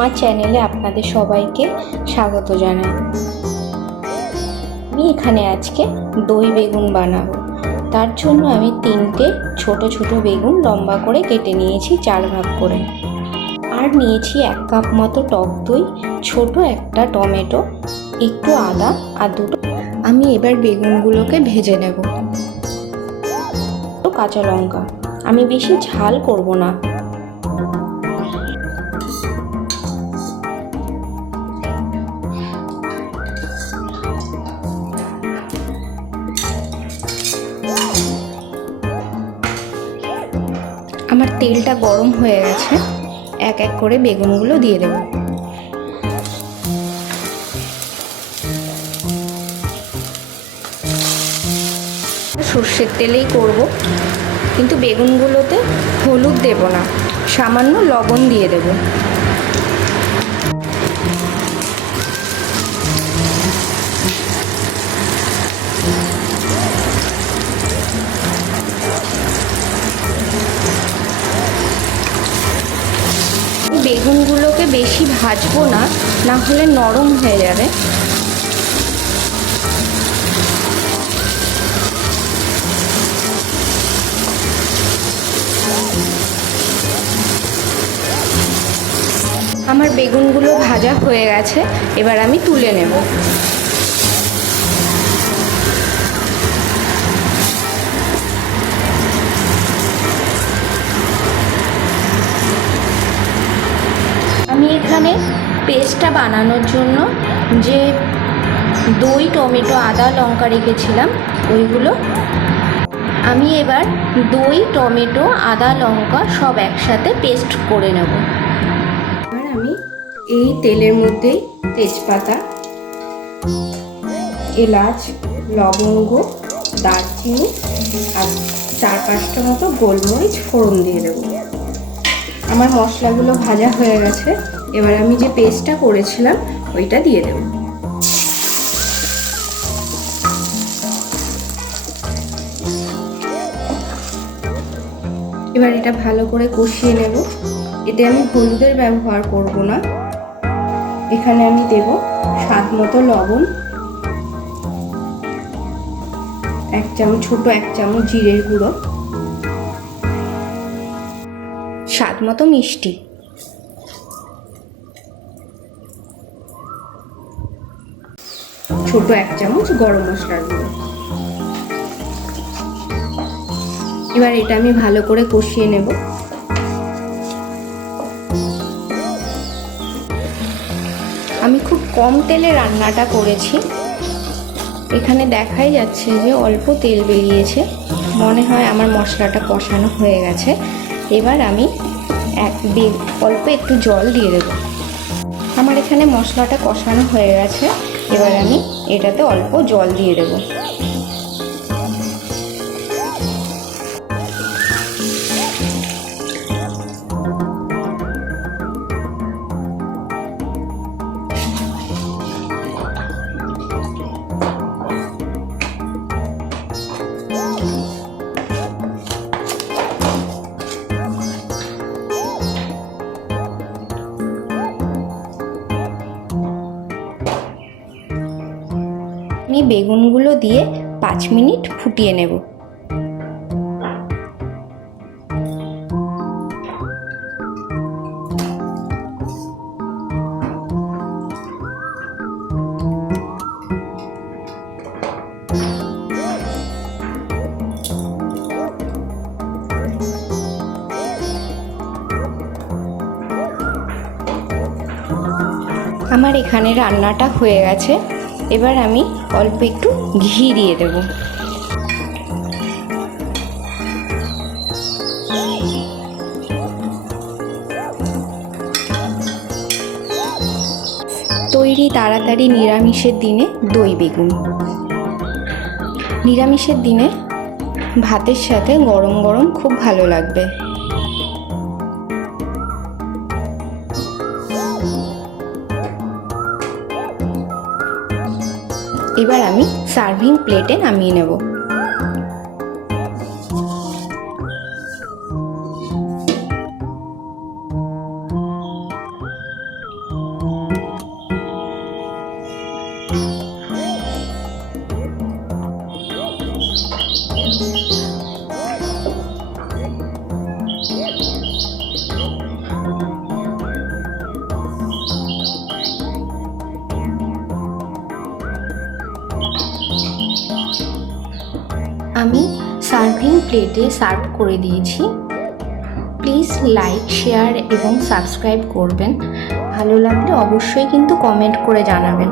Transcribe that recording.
আমার চ্যানেলে আপনাদের সবাইকে স্বাগত জানাই। আমি এখানে আজকে দই বেগুন বানাবো। তার জন্য আমি 3টে ছোট ছোট বেগুন লম্বা করে কেটে নিয়েছি 4 ভাগ করে। আর নিয়েছি 1 কাপ মতো টক দই, ছোট একটা টমেটো, একটু আদা আর দুটো। আমি এবার বেগুনগুলোকে ভেজে নেব। কাঁচা লঙ্কা, আমি বেশি ঝাল করব না। আমার তেলটা গরম হয়ে গেছে, এক এক করে বেগুনগুলো দিয়ে দেব। সর্ষের তেলেই করব, কিন্তু বেগুনগুলোতে হলুদ দেব না, সামান্য লবণ দিয়ে দেব। বেগুনগুলোকে বেশি ভাজবো না, না হলে নরম হয়ে যাবে। আমার বেগুনগুলো ভাজা হয়ে গেছে, এবার আমি তুলে নেব। আমি এখানে পেস্টটা বানানোর জন্য যে দই, টমেটো, আদা, লঙ্কা রেখেছিলাম ওইগুলো আমি এবার দই, টমেটো, আদা, লঙ্কা সব একসাথে পেস্ট করে নেব। আর আমি এই তেলের মধ্যেই তেজপাতা, এলাচ, লবঙ্গ, দারচিনি আর 4-5টা মতো গোলমরিচ ফোড়ন দিয়ে দেবো। আমার মশলাগুলো ভাজা হয়ে গেছে, এবার আমি যে পেস্টটা করেছিলাম ওইটা দিয়ে দেব। এবার এটা ভালো করে কষিয়ে নেব। এতে আমি হলুদের ব্যবহার করব না। এখানে আমি দেব স্বাদ মতো লবণ, 1 চামচ, ছোট 1 চামচ জিরের গুঁড়ো, স্বাদ মতো মিষ্টি, ছোট 1 চামচ গরম মশলার গুঁড়ো। এবার এটা আমি ভালো করে কষিয়ে নেব। আমি খুব কম তেলে রান্নাটা করেছি। এখানে দেখাই যাচ্ছে যে অল্প তেল বেরিয়েছে, মনে হয় আমার মশলাটা কষানো হয়ে গেছে। এবার আমি অল্প একটু জল দিয়ে দেব। আমার এখানে মশলাটা কষানো হয়ে গেছে, এবার আমি এটাতে অল্প জল দিয়ে দেব। আমি বেগুনগুলো দিয়ে 5 মিনিট ফুটিয়ে নেব। আমার এখানে রান্নাটা হয়ে গেছে, এবার আমি অল্প একটু ঘি দিয়ে দেব। তৈরি তাড়াতাড়ি নিরামিষের দিনে দই বেগুন। নিরামিষের দিনে ভাতের সাথে গরম গরম খুব ভালো লাগবে। এবার আমি সার্ভিং প্লেটে নামিয়ে নেব। আমি সার্ভিং প্লেটে সার্ভ করে দিয়েছি। প্লিজ লাইক, শেয়ার এবং সাবস্ক্রাইব করবেন। ভালো লাগলে অবশ্যই কিন্তু কমেন্ট করে জানাবেন।